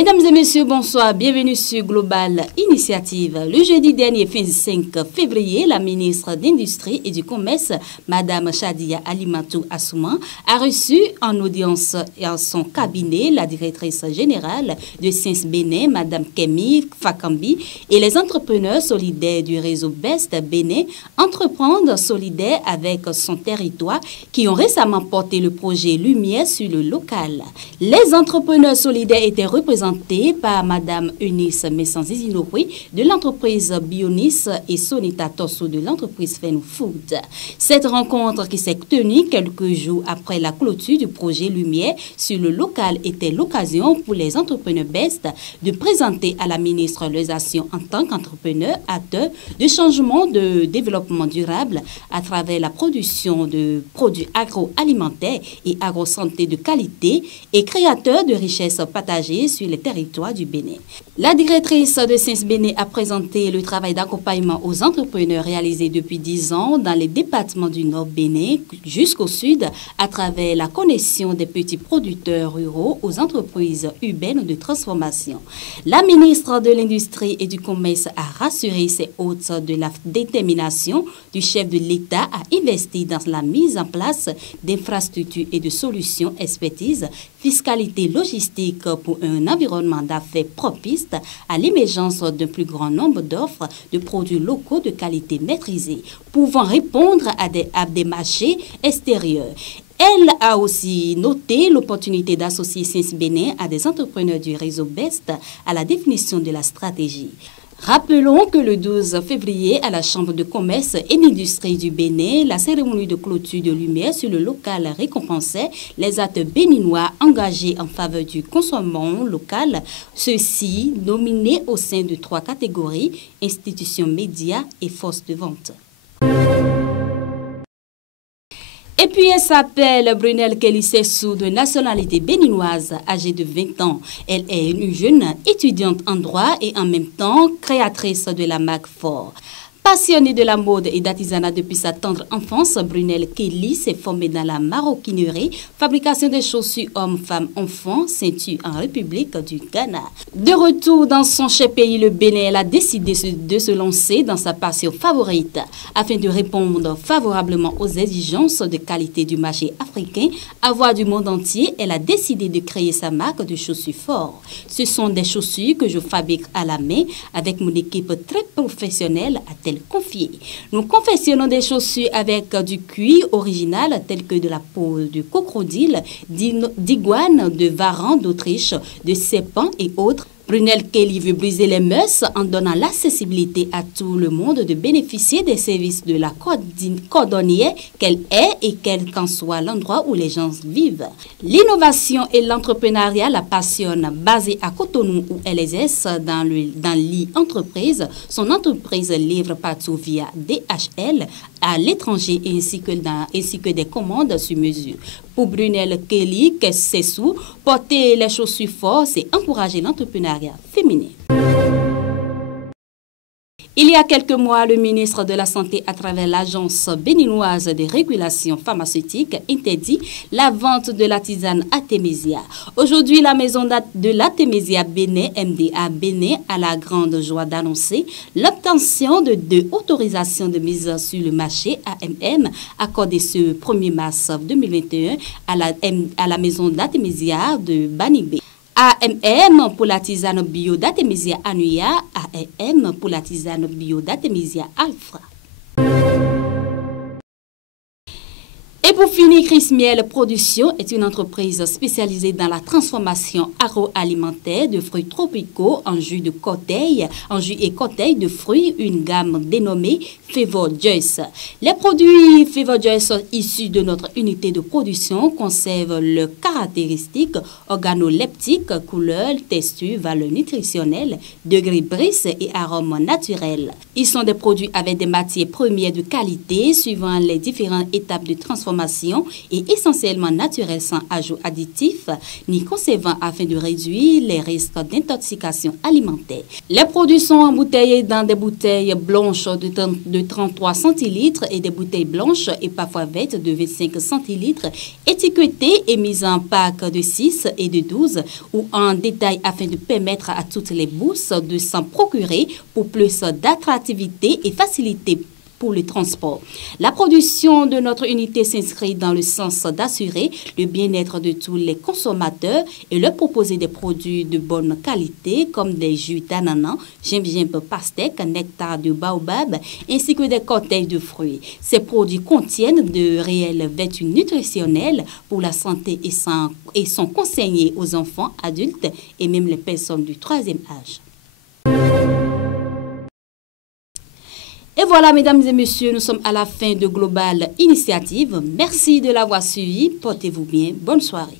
Mesdames et messieurs, bonsoir. Bienvenue sur Global Initiative. Le jeudi dernier, 5 février, la ministre d'Industrie et du Commerce, Madame Chadia Alimatou Assouman, a reçu en audience en son cabinet la directrice générale de Sens Bénin, Madame Kemi Fakambi, et les entrepreneurs solidaires du réseau BEST Bénin, Entreprendre solidaire avec son territoire, qui ont récemment porté le projet Lumière sur le local. Les entrepreneurs solidaires étaient représentés par Madame Eunice Messanzizinoui de l'entreprise Bionis et Sonita Tosso de l'entreprise Fenu Food. Cette rencontre qui s'est tenue quelques jours après la clôture du projet Lumière sur le local était l'occasion pour les entrepreneurs BEST de présenter à la ministre leurs actions en tant qu'entrepreneurs acteurs de changement de développement durable à travers la production de produits agroalimentaires et agrosanté de qualité et créateurs de richesses partagées sur les territoires du Bénin. La directrice de Sens Bénin a présenté le travail d'accompagnement aux entrepreneurs réalisé depuis 10 ans dans les départements du Nord Bénin jusqu'au Sud à travers la connexion des petits producteurs ruraux aux entreprises urbaines de transformation. La ministre de l'Industrie et du Commerce a rassuré ses hôtes de la détermination du chef de l'État à investir dans la mise en place d'infrastructures et de solutions expertise, fiscalité logistique pour un environnement d'affaires propice à l'émergence d'un plus grand nombre d'offres de produits locaux de qualité maîtrisée, pouvant répondre à des marchés extérieurs. Elle a aussi noté l'opportunité d'associer Sens Bénin à des entrepreneurs du réseau BEST à la définition de la stratégie. Rappelons que le 12 février, à la Chambre de commerce et d'industrie du Bénin, la cérémonie de clôture de Lumière sur le local récompensait les acteurs béninois engagés en faveur du consommation local, ceux-ci nominés au sein de 3 catégories, institutions médias et forces de vente. Et puis elle s'appelle Brunel Kelly Sessou, de nationalité béninoise, âgée de 20 ans. Elle est une jeune étudiante en droit et en même temps créatrice de la marque Fort. Passionnée de la mode et d'artisanat depuis sa tendre enfance, Brunel Kelly s'est formée dans la maroquinerie, fabrication des chaussures hommes, femmes, enfants, ceintures en République du Ghana. De retour dans son cher pays, le Bénin, elle a décidé de se lancer dans sa passion favorite. Afin de répondre favorablement aux exigences de qualité du marché africain, à voix du monde entier, elle a décidé de créer sa marque de chaussures Fort. Ce sont des chaussures que je fabrique à la main avec mon équipe très professionnelle, a-t-elle confié. Nous confectionnons des chaussures avec du cuir original tel que de la peau de crocodile, d'iguane, de varan d'Autriche, de serpent et autres. Brunel Kelly veut briser les mœurs en donnant l'accessibilité à tout le monde de bénéficier des services de la cordonnière qu'elle est et quel qu'en soit l'endroit où les gens vivent. L'innovation et l'entrepreneuriat la passionnent. Basée à Cotonou où elle exerce dans l'e-entreprise, son entreprise livre partout via DHL à l'étranger ainsi que des commandes sur mesure. Pour Brunel Kelly Sessou, porter les chaussures Fort, c'est encourager l'entrepreneuriat féminin. Il y a quelques mois, le ministre de la Santé, à travers l'Agence béninoise de régulation pharmaceutique, interdit la vente de la tisane Artemisia. Aujourd'hui, la maison de l'Artemisia Bénin, MDA Bénin, a la grande joie d'annoncer l'obtention de 2 autorisations de mise sur le marché AMM accordées ce 1er mars 2021 à la maison d'Artemisia de Banibé. AMM pour la tisane bio d'Artemisia annua, AM pour la tisane bio d'Artemisia alpha. Et pour finir, Chris Miel Production est une entreprise spécialisée dans la transformation agroalimentaire de fruits tropicaux en jus et cocktail de fruits, une gamme dénommée Flavor Juice. Les produits Flavor Juice issus de notre unité de production conservent leurs caractéristiques organoleptiques, couleur, texture, valeur nutritionnelle, degré brise et arômes naturels. Ils sont des produits avec des matières premières de qualité suivant les différentes étapes de transformation fabrication est essentiellement naturelle sans ajout additif ni conservant afin de réduire les risques d'intoxication alimentaire. Les produits sont embouteillés dans des bouteilles blanches de 33 centilitres et des bouteilles blanches et parfois vertes de 25 centilitres étiquetées et mises en pack de 6 et de 12 ou en détail afin de permettre à toutes les bourses de s'en procurer pour plus d'attractivité et facilité pour le transport. La production de notre unité s'inscrit dans le sens d'assurer le bien-être de tous les consommateurs et leur proposer des produits de bonne qualité comme des jus d'ananas, gingembre pastèque, nectar de baobab ainsi que des cocktails de fruits. Ces produits contiennent de réelles vertus nutritionnelles pour la santé et sont conseillés aux enfants, adultes et même les personnes du 3e âge. Et voilà, mesdames et messieurs, nous sommes à la fin de Global Initiative. Merci de l'avoir suivi. Portez-vous bien. Bonne soirée.